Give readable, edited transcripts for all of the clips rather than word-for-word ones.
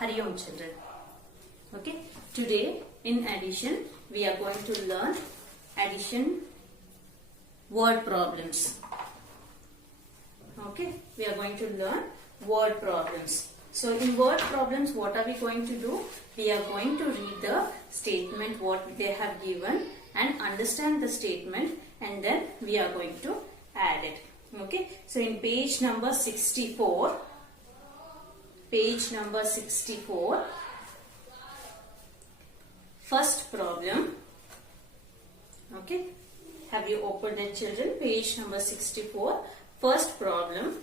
Hari Om children. Okay, today in addition we are going to learn addition word problems. Okay, we are going to learn word problems. So in word problems, what are we going to do? We are going to read the statement what they have given and understand the statement, and then we are going to add it. Okay, so in page number 64, first problem. Okay, have you opened it, children? Page number 64, first problem.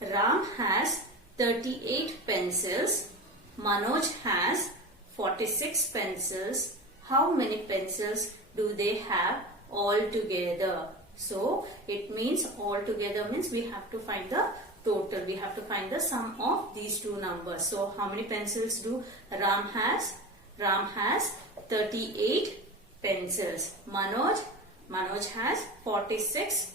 Ram has 38 pencils. Manoj has 46 pencils. How many pencils do they have all together? So it means all together means we have to find the total. We have to find the sum of these two numbers. So how many pencils do Ram has? Ram has 38 pencils. Manoj has 46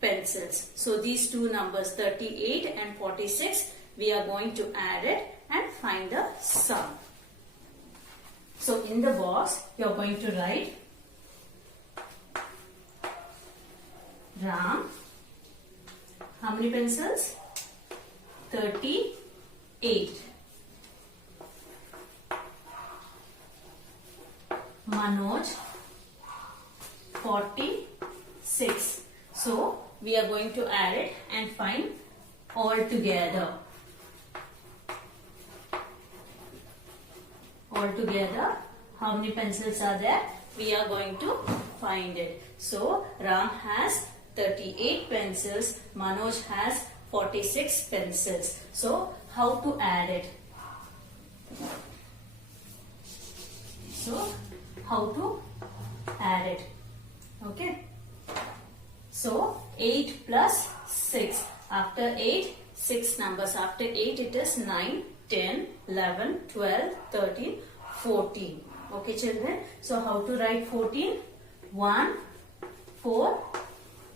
pencils. So these two numbers 38 and 46, we are going to add it and find the sum. So in the box you are going to write Ram, how many pencils? 38. Manoj 46. So we are going to add it and find all together. All together, how many pencils are there? We are going to find it. So Ram has 38 pencils. Manoj has 46 pencils. So how to add it? Okay. So 8 plus 6. After 8, 6 numbers. After 8 it is 9, 10, 11, 12, 13, 14. Okay children. So how to write 14? 1, 4,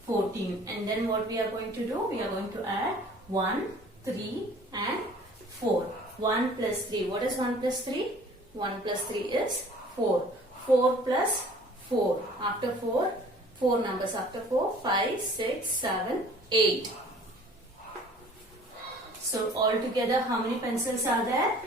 14. And then what we are going to do? We are going to add 1, 3 and 4. 1 plus 3. What is 1 plus 3? 1 plus 3 is 4. 4 plus 4. After 4, 4 numbers. After 4, 5, 6, 7, 8. So altogether how many pencils are there?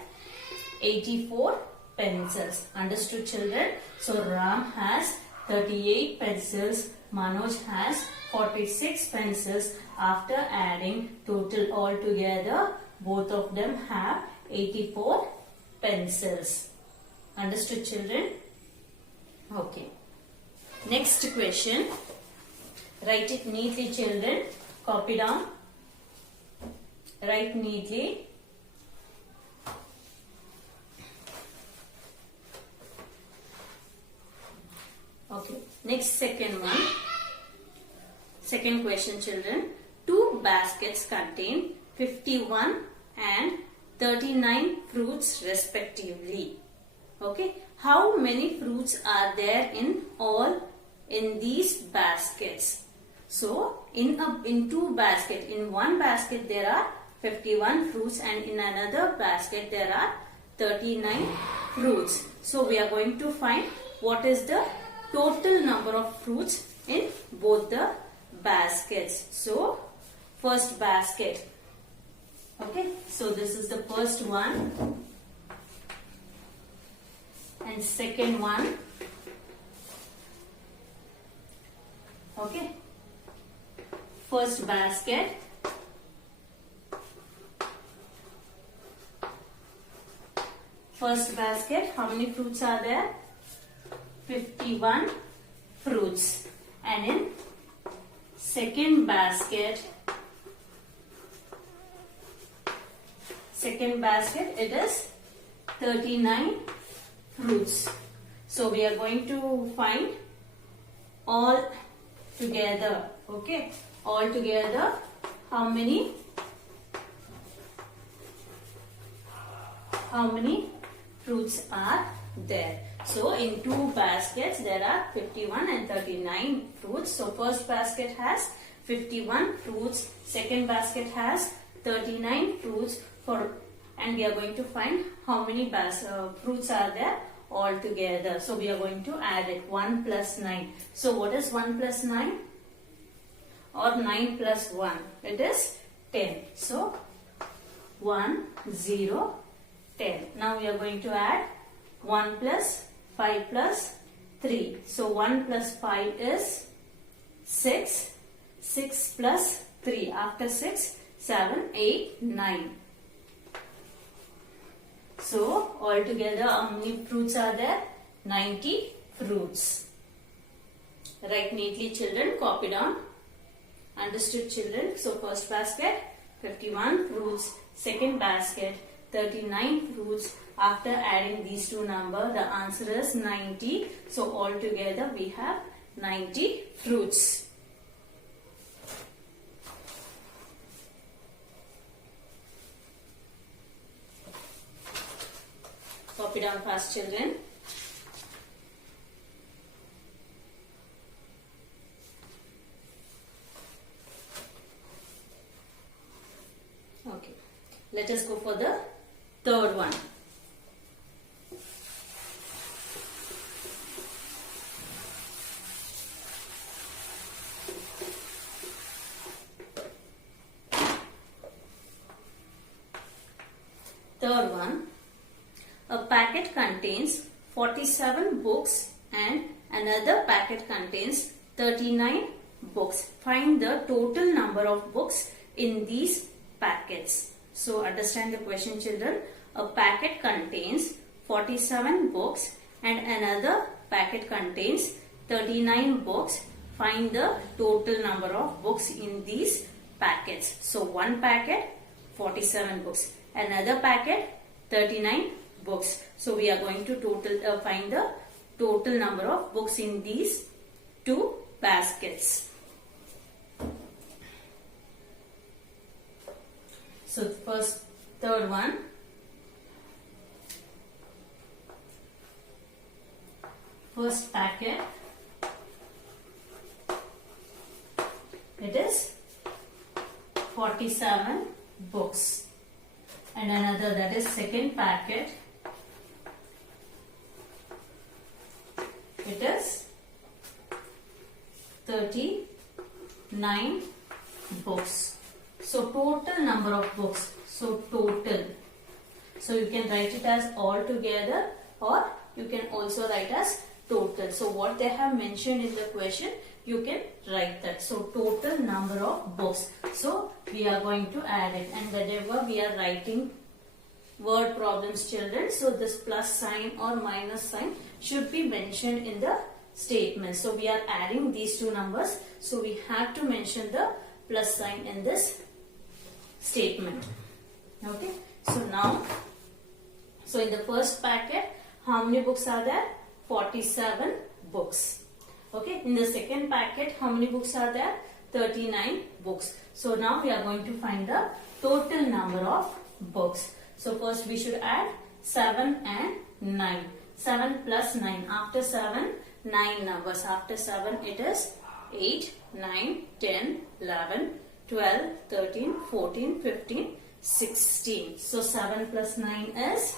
84 pencils. Understood children? So Ram has 38 pencils. Manoj has 46 pencils. After adding total altogether, both of them have 84 pencils. Understood children? Okay. Next question. Write it neatly children. Copy down. Write neatly. Okay. Next second one. Second question children. Two baskets contain 51 and 39 fruits respectively. Okay. How many fruits are there in all in these baskets? So in two baskets, in one basket there are 51 fruits and in another basket there are 39 fruits. So we are going to find what is the total number of fruits in both the baskets. So first basket. Okay, so this is the first one and second one. Okay, first basket. First basket, how many fruits are there? 51 fruits. And in second basket, it is 39 fruits. So we are going to find all together. Okay, all together how many fruits are there? So in two baskets there are 51 and 39 fruits. So first basket has 51 fruits, second basket has 39 fruits. For and we are going to find how many fruits are there all together. So we are going to add it. 1 plus 9. So what is 1 plus 9? Or 9 plus 1? It is 10. So 1, 0, 10. Now we are going to add 1 plus 5 plus 3. So 1 plus 5 is 6. 6 plus 3. After 6, 7, 8, 9. So altogether how many fruits are there? 90 fruits. Write neatly children, copy down. Understood children? So first basket 51 fruits, second basket 39 fruits. After adding these two numbers, the answer is 90. So altogether we have 90 fruits. Copy down fast children. Okay, let us go for the third one. Third one. A packet contains 47 books and another packet contains 39 books. Find the total number of books in these packets. So understand the question children. A packet contains 47 books and another packet contains 39 books. Find the total number of books in these packets. So one packet 47 books, another packet 39 books. So we are going to find the total number of books in these two baskets. So third one. First packet, it is 47 books, and another, that is second packet, it is 39 books. So total number of books. So total. So you can write it as all together, or you can also write as total. So what they have mentioned in the question, you can write that. So total number of books. So we are going to add it, and whenever we are writing word problems children, so this plus sign or minus sign should be mentioned in the statement. So we are adding these two numbers, so we have to mention the plus sign in this statement. Okay, so now, so in the first packet, how many books are there? 47 books. Okay, in the second packet, how many books are there? 39 books. So now we are going to find the total number of books. So first we should add 7 and 9. 7 plus 9. After 7, 9 numbers. After 7, it is 8, 9, 10, 11, 12, 13, 14, 15, 16. So 7 plus 9 is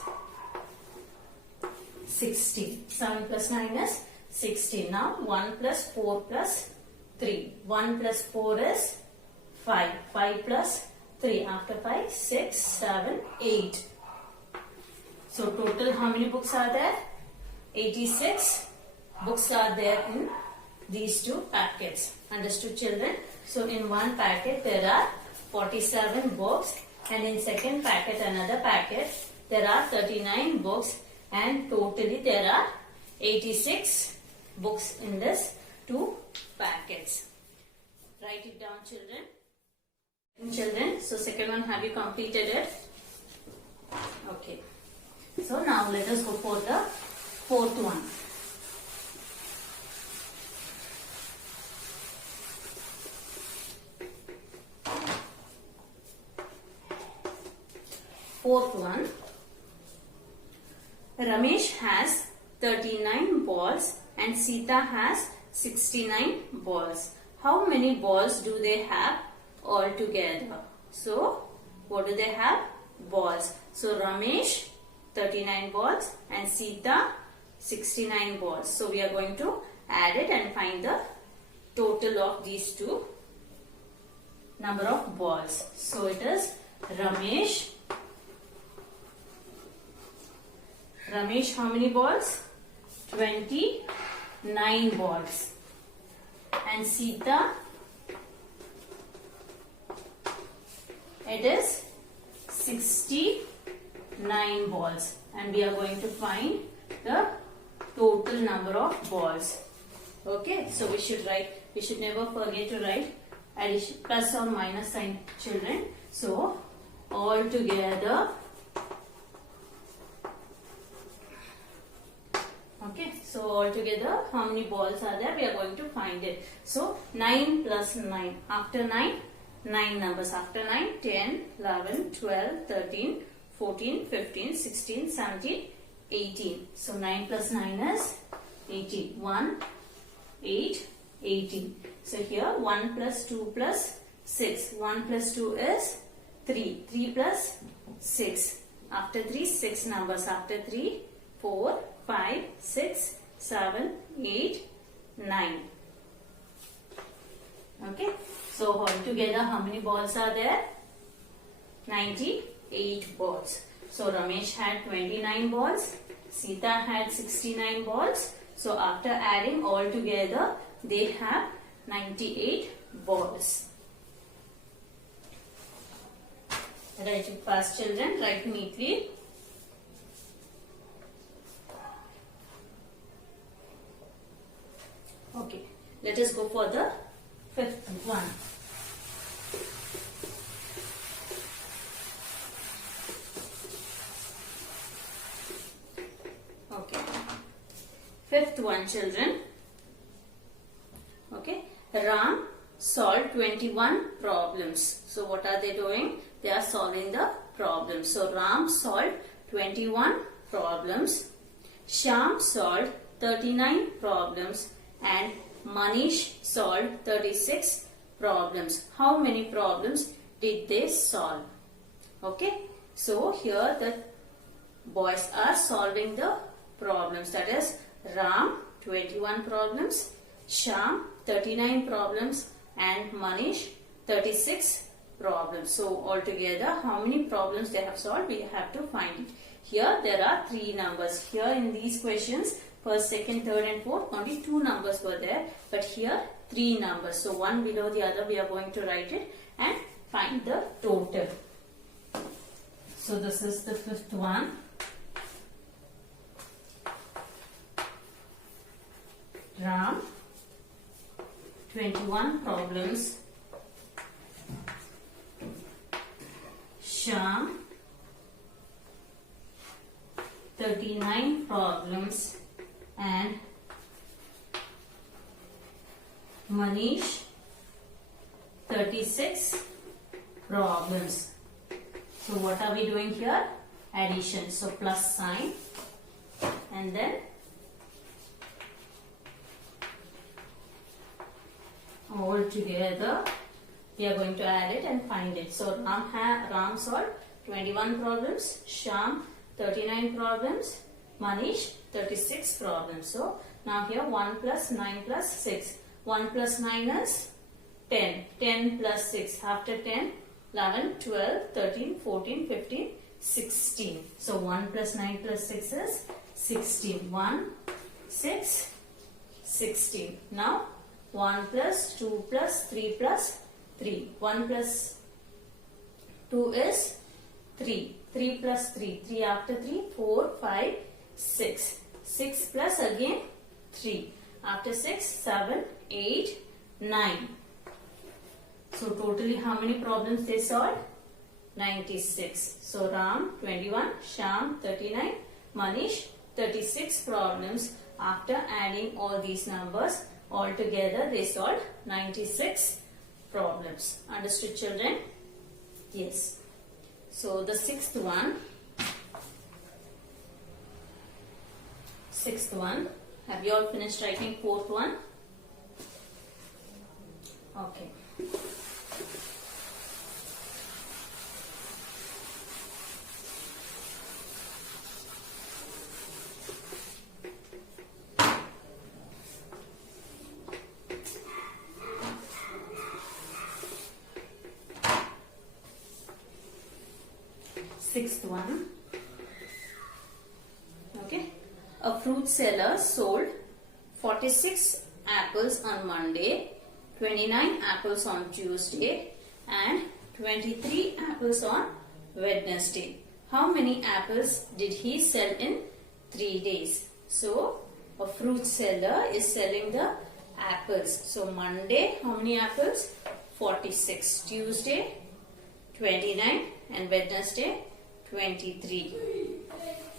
16. 7 plus 9 is 16. Now 1 plus 4 plus 3. 1 plus 4 is 5. 5 plus 3. After 5, 6, 7, 8. So total how many books are there? 86 books are there in these two packets. Understood children? So in one packet there are 47 books, and in second packet, another packet, there are 39 books, and totally there are 86 books in this two packets. Write it down children. Children, so second one, have you completed it? Okay. So now let us go for the fourth one. Fourth one. Ramesh has 39 balls and Sita has 69 balls. How many balls do they have all together? So, what do they have? balls. So Ramesh 39 balls and Sita 69 balls. So we are going to add it and find the total of these two number of balls. So it is Ramesh how many balls? 29 balls. And Sita, it is 69 balls. And we are going to find the total number of balls. Okay, so we should never forget to write addition, plus or minus sign, children. So all together, okay, so all together how many balls are there? We are going to find it. So 9 plus 9, after 9, 9 numbers, after 9, 10, 11, 12, 13, 14, 15, 16, 17, 18. So 9 plus 9 is 18. 1, 8, 18. So here 1 plus 2 plus 6. 1 plus 2 is 3. 3 plus 6. After 3, 6 numbers. After 3, 4, 5, 6, 7, 8, 9. Okay. So altogether how many balls are there? 98 balls. So Ramesh had 29 balls. Sita had 69 balls. So after adding all together, they have 98 balls. Write it fast, children. Write neatly. Okay. Let us go for the fifth one. Okay. Fifth one, children. Okay. Ram solved 21 problems. So what are they doing? They are solving the problems. So Ram solved 21 problems. Shyam solved 39 problems. And Manish solved 36 problems. How many problems did they solve? Okay. So here the boys are solving the problems. That is Ram 21 problems, Shyam 39 problems and Manish 36 problems. So altogether how many problems they have solved? We have to find it. Here there are 3 numbers. Here in these questions, first, second, third and fourth, only 2 numbers were there. But here 3 numbers. So one below the other we are going to write it and find the total. So this is the fifth one. Ram 21 problems. Shyam 39 problems and Manish 36 problems. So what are we doing here? Addition. So plus sign and then all together we are going to add it and find it. So Ram solved 21 problems, Shyam 39 problems, Manish 36 problems. So now here 1 plus 9 plus 6. 1 plus 9 is 10. 10 plus 6. After 10, 11, 12, 13, 14, 15, 16. So 1 plus 9 plus 6 is 16. 1, 6, 16. Now 1 plus 2 plus 3 plus 3. 1 plus 2 is 3. 3 plus 3. 3 after 3, 4, 5, 6. 6 plus again 3. After 6, 7, 8, 9. So totally how many problems they solved? 96. So Ram 21, Shyam 39, Manish 36 problems. After adding all these numbers, altogether they solved 96 problems. Understood, children? Yes. So the sixth one. Have you all finished writing fourth one? Okay. sixth one. Okay. A fruit seller sold 46 apples on Monday, 29 apples on Tuesday, and 23 apples on Wednesday. How many apples did he sell in 3 days? So, a fruit seller is selling the apples. So, Monday, how many apples? 46. Tuesday, 29, and Wednesday, 23.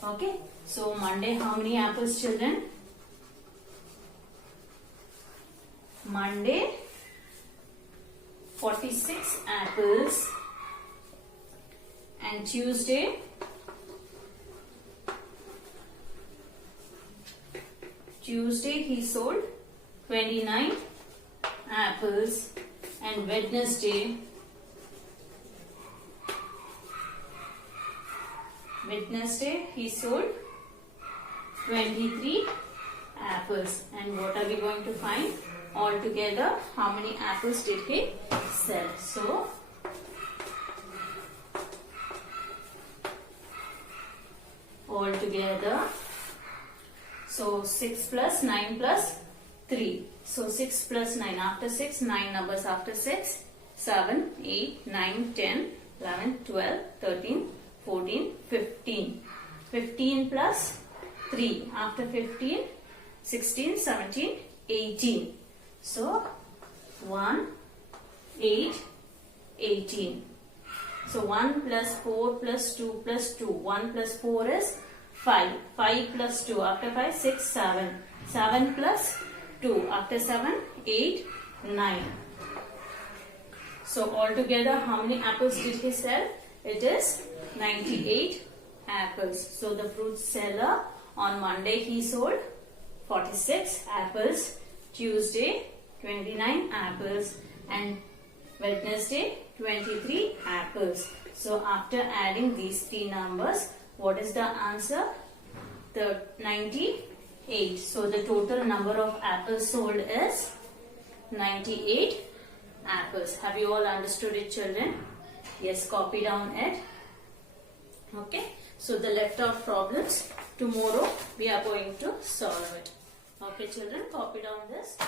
Okay. So, Monday, how many apples, children? Monday, 46 apples. And Tuesday, he sold 29 apples. And Wednesday, he sold 23 apples. And what are we going to find? Altogether, how many apples did he sell? So, altogether, so 6 plus 9 plus 3. So 6 plus 9 after 6, 9 numbers after 6, 7, 8, 9, 10, 11, 12, 13, 14, 15. 15 plus 3 after 15, 16, 17, 18. So 1, 8, 18. So 1 plus 4 plus 2 plus 2. 1 plus 4 is 5. 5 plus 2 after 5, 6, 7. 7 plus 2 after 7, 8, 9. So altogether, how many apples did he sell? It is 98 apples. So the fruit seller on Monday he sold 46 apples. Tuesday 29 apples, and Wednesday 23 apples. So after adding these three numbers, what is the answer? The 98. So the total number of apples sold is 98 apples. Have you all understood it, children? Yes, copy down it. Okay. So the left out problems, tomorrow we are going to solve it. Okay, children, copy down this.